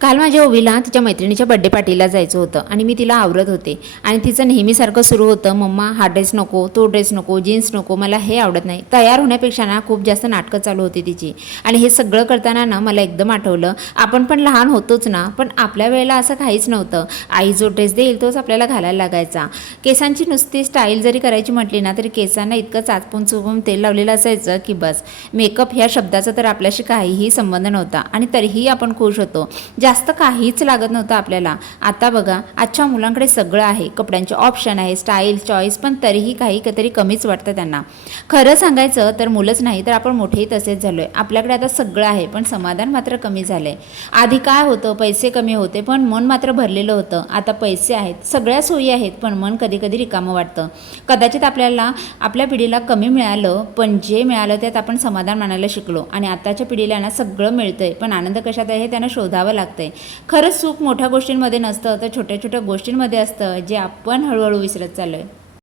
काल माझ्या ओवीला तिच्या मैत्रिणीच्या बड्डे पार्टीला जायचं होतं आणि मी तिला आवरत होते आणि तिचं नेहमीसारखं सुरू होतं, मम्मा हा ड्रेस नको, तो ड्रेस नको, जीन्स नको, मला हे आवडत नाही. तयार होण्यापेक्षा ना खूप जास्त नाटकं चालू होती तिची. आणि हे सगळं करताना ना मला एकदम आठवलं, आपण पण लहान होतोच ना, पण आपल्या वेळेला असं काहीच नव्हतं. आई जो ड्रेस देईल तोच आपल्याला घालायला लागायचा. केसांची नुसती स्टाईल जरी करायची म्हटली ना तरी केसांना इतकं चाचपून चुपून तेल लावलेलं असायचं की बस. मेकअप ह्या शब्दाचा तर आपल्याशी काहीही संबंध नव्हता आणि तरीही आपण खुश होतो. जास्त काहीच लागत नव्हतं आपल्याला. आता बघा, आजच्या मुलांकडे सगळं आहे, कपड्यांचे ऑप्शन आहे, स्टाईल चॉईस, पण तरीही काही तरी कमीच वाटतं त्यांना. खरं सांगायचं तर मुलंच नाही तर आपण मोठेही तसेच झालो आहे. आपल्याकडे आता सगळं आहे पण समाधान मात्र कमी झालं आहे. आधी काय होतं, पैसे कमी होते पण मन मात्र भरलेलं होतं. आता पैसे आहेत, सगळ्या सोयी आहेत, पण मन कधी कधी रिकामं वाटतं. कदाचित आपल्याला आपल्या पिढीला कमी मिळालं, पण जे मिळालं त्यात आपण समाधान मानायला शिकलो. आणि आताच्या पिढीला ना सगळं मिळतंय पण आनंद कशात आहे हे त्यांना शोधावं लागतं. खरंच सुख मोठ्या गोष्टींमध्ये नसतं तर छोट्या छोट्या गोष्टींमध्ये असतं, जे आपण हळूहळू विसरत चाललोय.